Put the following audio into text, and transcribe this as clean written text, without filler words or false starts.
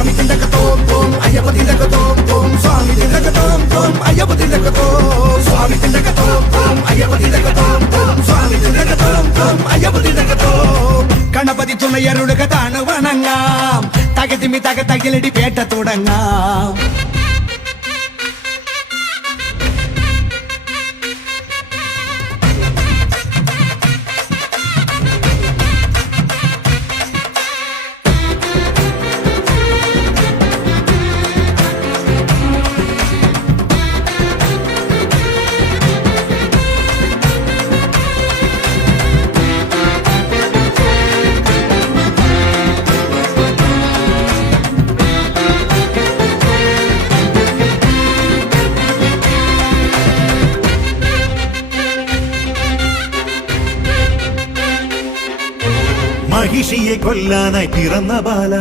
സ്വാമി തിണ്ടകത്തോം തോം അയ്യപ്പ തിണ്ടകത്തോം തോം സ്വാമി തിണ്ടകത്തോം തോം അയ്യപ്പ തിണ്ടകത്തോം സ്വാമി തിണ്ടകത്തോം തോം അയ്യപ്പ തിണ്ടകത്തോം തോം സ്വാമി തിണ്ടകത്തോം തോം അയ്യപ്പ തിണ്ടകത്തോം ഗണപതി തുണയരുളുക താണ് വണങ്ങാം തകതിമി തകതകിലടി പേട്ട തുടങ്ങാം മഹിഷിയെ കൊല്ലാനായി പിറന്ന ബാല